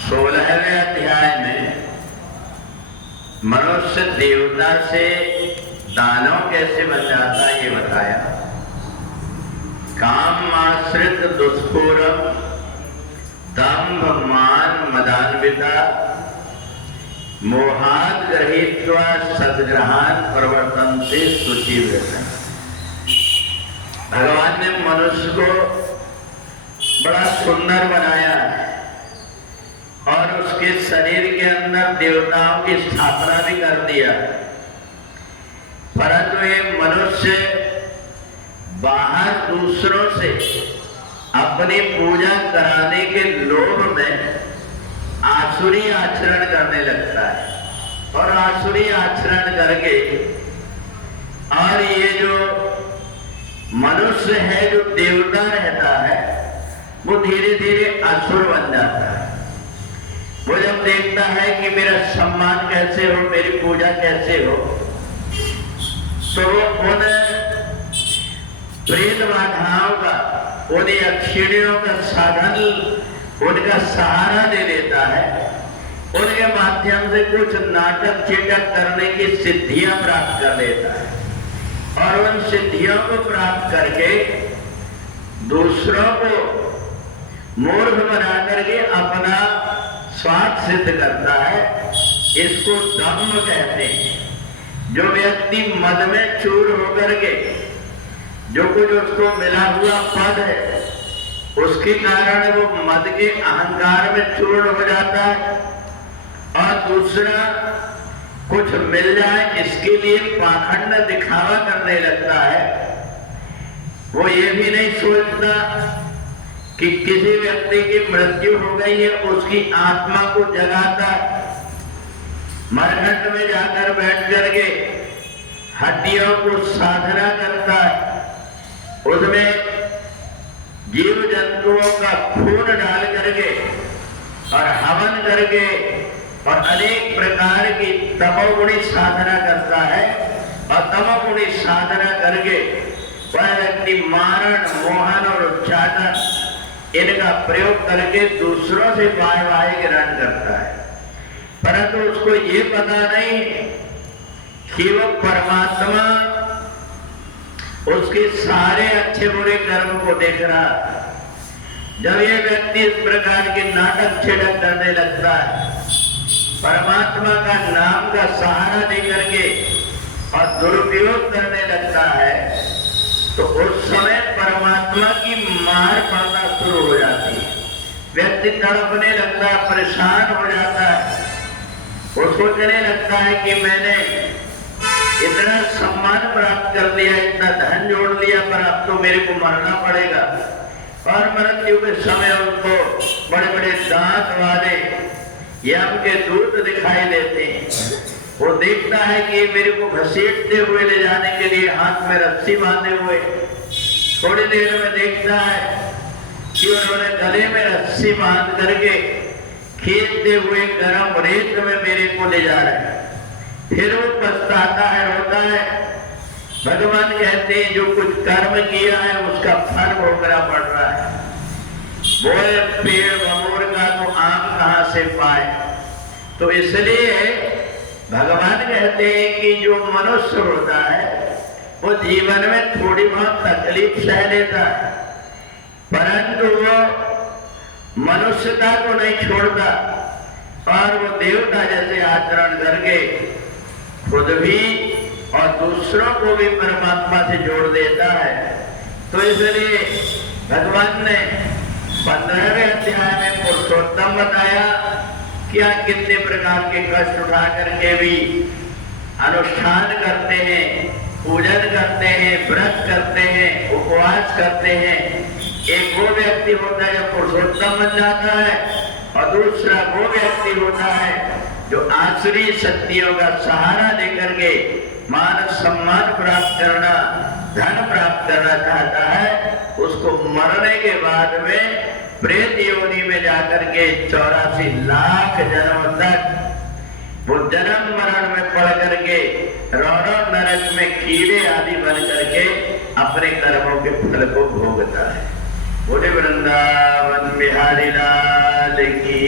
16वें अध्याय में मनुष्य देवता से दानव कैसे बन जाता है ये बताया। काम आश्रित दुष्पूरम दंभ मान मदान्विता मोहाद गृहीत्वा सद्ग्रहान प्रवर्तन्ते शुचिव्रता। भगवान ने मनुष्य को बड़ा सुंदर बनाया है और उसके शरीर के अंदर देवताओं की स्थापना भी कर दिया, परंतु ये मनुष्य बाहर दूसरों से अपनी पूजा कराने के लोभ में आसुरी आचरण करने लगता है और आसुरी आचरण करके और ये जो मनुष्य है जो देवता रहता है वो धीरे धीरे असुर बन जाता है। वो जब देखता है कि मेरा सम्मान कैसे हो, मेरी पूजा कैसे हो, तो उन प्रेत बाधाओं का, उन अक्षिणियों का साधन, उनका सहारा दे देता है। उनके माध्यम से कुछ नाटक चिटक करने की सिद्धियां प्राप्त कर लेता है और उन सिद्धियों को प्राप्त करके दूसरों को मूर्ख बना करके अपना स्वार्थ सिद्ध करता है। इसको दम्भ कहते हैं। जो व्यक्ति मद में चूर होकर के जो कुछ उसको मिला हुआ पद है उसके कारण वो मद के अहंकार में चूर्ण हो जाता है और दूसरा कुछ मिल जाए इसके लिए पाखंड दिखावा करने लगता है। वो ये भी नहीं सोचता कि किसी व्यक्ति की मृत्यु हो गई है उसकी आत्मा को जगाता, मरघट में जाकर बैठ करके हड्डियों को साधना करता है, उसमें जीव जंतुओं का खून डाल करके और हवन करके और अनेक प्रकार की तमोगुणी साधना करता है और तमोगुणी साधना करके वह व्यक्ति मारण, मोहन और उच्चाटन इनका प्रयोग करके दूसरों से वाहवाही ग्रहण करता है, परंतु उसको ये पता नहीं कि वो परमात्मा उसके सारे अच्छे बुरे कर्म को देख रहा है। जब ये व्यक्ति इस प्रकार के नाटक छिड़क करने लगता है, परमात्मा का नाम का सहारा देकर के और दुरुपयोग करने लगता है, तो उस समय परमात्मा की मार पड़ना शुरू हो जाती है। व्यक्ति तड़पने लगता है, परेशान हो जाता है, वो सोचने लगता है कि मैंने इतना सम्मान प्राप्त कर लिया, इतना धन जोड़ लिया, पर अब तो मेरे को मरना पड़ेगा। और मृत्यु के समय उनको बड़े बड़े दांत वाले यम के दूत दिखाई देते हैं। वो देखता है कि मेरे को घसीटते हुए ले जाने के लिए हाथ में रस्सी बांधे हुए, थोड़ी देर में देखता है कि उन्होंने गले में रस्सी बांध करके खींचते हुए गर्म रेत में मेरे को ले जा रहे हैं। फिर वो पछताता है, रोता है। भगवान कहते हैं जो कुछ कर्म किया है उसका फल भोगना पड़ रहा है। बोले पेड़ बबूर का तो आम कहां से पाए। तो इसलिए भगवान कहते हैं कि जो मनुष्य होता है वो जीवन में थोड़ी बहुत तकलीफ सह लेता है, परंतु वो मनुष्यता को नहीं छोड़ता और वो देवता जैसे आचरण करके खुद भी और दूसरों को भी परमात्मा से जोड़ देता है। तो इसलिए भगवान ने 15वें अध्याय में पुरुषोत्तम बताया क्या कितने प्रकार के कष्ट उठा करके भी अनुष्ठान करते हैं, पूजन करते हैं, व्रत करते हैं, उपवास करते हैं। एक वो व्यक्ति होता है जो पुरुषोत्तम बन जाता है और दूसरा वो व्यक्ति होता है जो आसुरी शक्तियों का सहारा देकर के मान सम्मान प्राप्त करना, धन प्राप्त करना चाहता है। उसको मरने के बाद में प्रेत योनि में जाकर के 84 लाख जन्म तक वो जन्म मरण में पड़ करके रौरव नरक में कीड़े आदि बन करके अपने कर्मों के फल को भोगता है। बोले वृंदावन बिहारी लाल की।